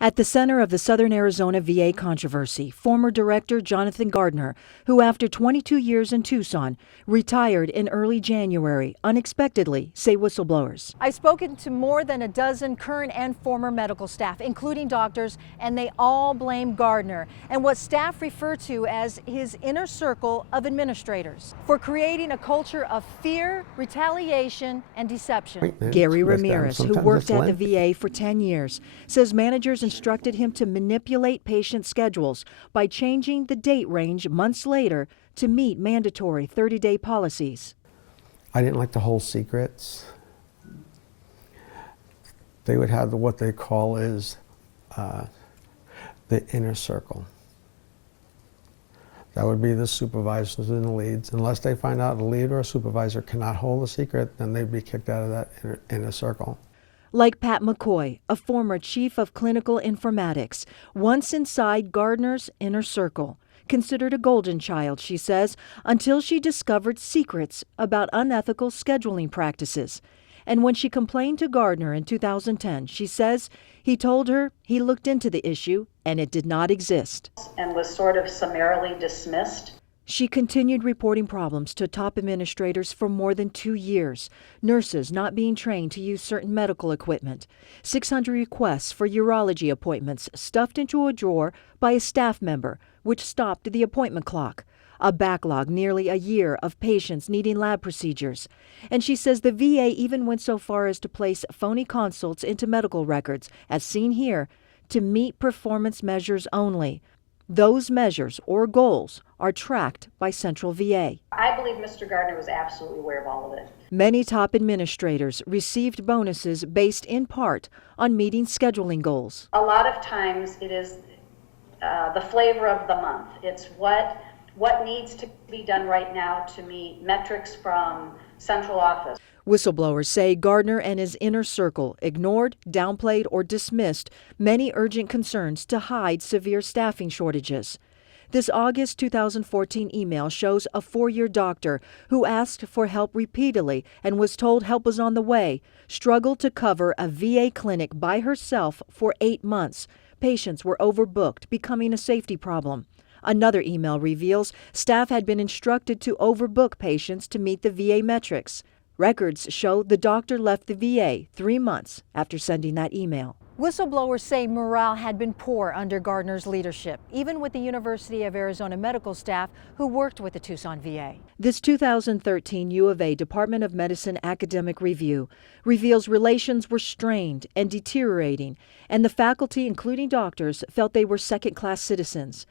At the center of the Southern Arizona VA controversy, former Director Jonathan Gardner, who after 22 years in Tucson, retired in early January, unexpectedly, say whistleblowers. I've spoken to more than a dozen current and former medical staff, including doctors, and they all blame Gardner and what staff refer to as his inner circle of administrators for creating a culture of fear, retaliation, and deception. Gary Ramirez, who worked at the VA for 10 years, says managers instructed him to manipulate patient schedules by changing the date range months later to meet mandatory 30-day policies. I didn't like to hold secrets. They would have what they call is the inner circle. That would be the supervisors and the leads. Unless they find out a lead or a supervisor cannot hold a secret, then they'd be kicked out of that inner circle. Like Pat McCoy, a former chief of clinical informatics, once inside Gardner's inner circle, considered a golden child, she says, until she discovered secrets about unethical scheduling practices. And when she complained to Gardner in 2010, she says he told her he looked into the issue and it did not exist. And was sort of summarily dismissed. She continued reporting problems to top administrators for more than 2 years. Nurses not being trained to use certain medical equipment. 600 requests for urology appointments stuffed into a drawer by a staff member, which stopped the appointment clock. A backlog nearly a year of patients needing lab procedures. And she says the VA even went so far as to place phony consults into medical records, as seen here, to meet performance measures only. Those measures or goals are tracked by Central VA. I believe Mr. Gardner was absolutely aware of all of it. Many top administrators received bonuses based in part on meeting scheduling goals. A lot of times it is the flavor of the month. It's what needs to be done right now to meet metrics from central office. Whistleblowers say Gardner and his inner circle ignored, downplayed, or dismissed many urgent concerns to hide severe staffing shortages. This August 2014 email shows a 4-year doctor who asked for help repeatedly and was told help was on the way, struggled to cover a VA clinic by herself for 8 months. Patients were overbooked, becoming a safety problem. Another email reveals staff had been instructed to overbook patients to meet the VA metrics. Records show the doctor left the VA 3 months after sending that email. Whistleblowers say morale had been poor under Gardner's leadership, even with the University of Arizona medical staff who worked with the Tucson VA. This 2013 U of A Department of Medicine academic review reveals relations were strained and deteriorating, and the faculty, including doctors, felt they were second-class citizens.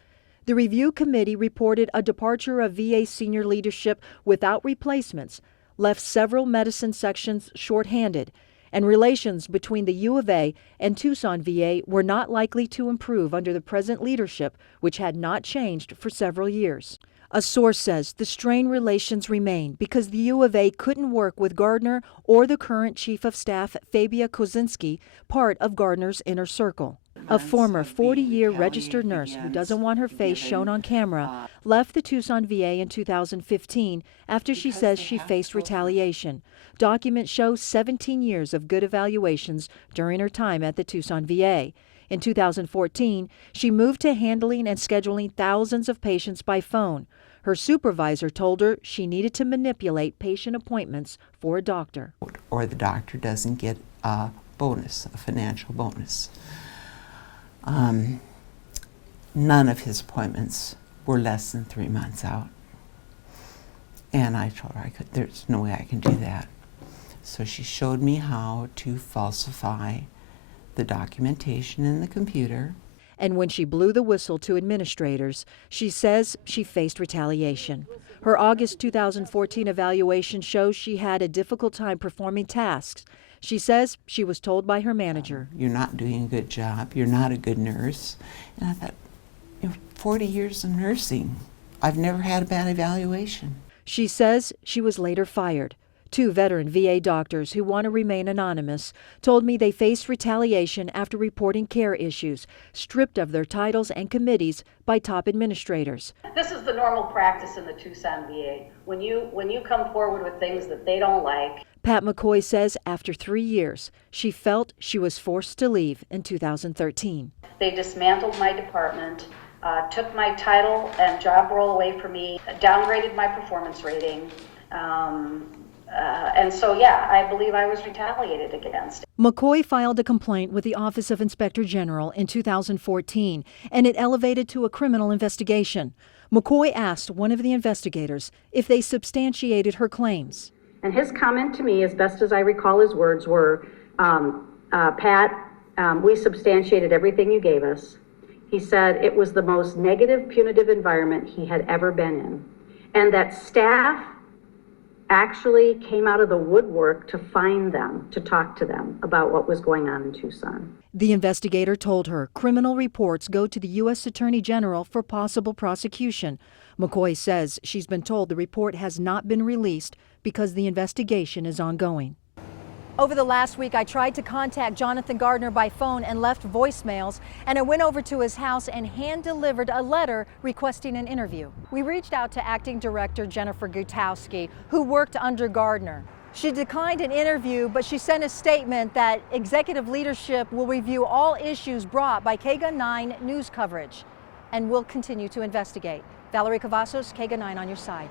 The review committee reported a departure of VA senior leadership without replacements, left several medicine sections shorthanded, and relations between the U of A and Tucson VA were not likely to improve under the present leadership, which had not changed for several years. A source says the strained relations remain because the U of A couldn't work with Gardner or the current Chief of Staff, Fabia Kozinski, part of Gardner's inner circle. A former 40-year registered nurse who doesn't want her face shown on camera left the Tucson VA in 2015 after she says she faced retaliation. Documents show 17 years of good evaluations during her time at the Tucson VA. In 2014, she moved to handling and scheduling thousands of patients by phone. Her supervisor told her she needed to manipulate patient appointments for a doctor. Or the doctor doesn't get a bonus, a financial bonus. None of his appointments were less than 3 months out. And I told her there's no way I can do that. So she showed me how to falsify the documentation in the computer. And when she blew the whistle to administrators, she says she faced retaliation. Her August 2014 evaluation shows she had a difficult time performing tasks. She says she was told by her manager, "You're not doing a good job. You're not a good nurse." And I thought, 40 years of nursing, I've never had a bad evaluation. She says she was later fired. 2 veteran VA doctors who want to remain anonymous told me they faced retaliation after reporting care issues, stripped of their titles and committees by top administrators. This is the normal practice in the Tucson VA. When you come forward with things that they don't like. Pat McCoy says after 3 years, she felt she was forced to leave in 2013. They dismantled my department, took my title and job role away from me, downgraded my performance rating. And so, yeah, I believe I was retaliated against. McCoy filed a complaint with the Office of Inspector General in 2014, and it elevated to a criminal investigation. McCoy asked one of the investigators if they substantiated her claims. And his comment to me, as best as I recall his words, were, Pat, we substantiated everything you gave us. He said it was the most negative, punitive environment he had ever been in, and that staff actually came out of the woodwork to find them, to talk to them about what was going on in Tucson. The investigator told her criminal reports go to the U.S. Attorney General for possible prosecution. McCoy says she's been told the report has not been released because the investigation is ongoing. Over the last week, I tried to contact Jonathan Gardner by phone and left voicemails, and I went over to his house and hand-delivered a letter requesting an interview. We reached out to Acting Director Jennifer Gutowski, who worked under Gardner. She declined an interview, but she sent a statement that executive leadership will review all issues brought by KGUN-9 news coverage and will continue to investigate. Valerie Cavazos, KGUN-9 on your side.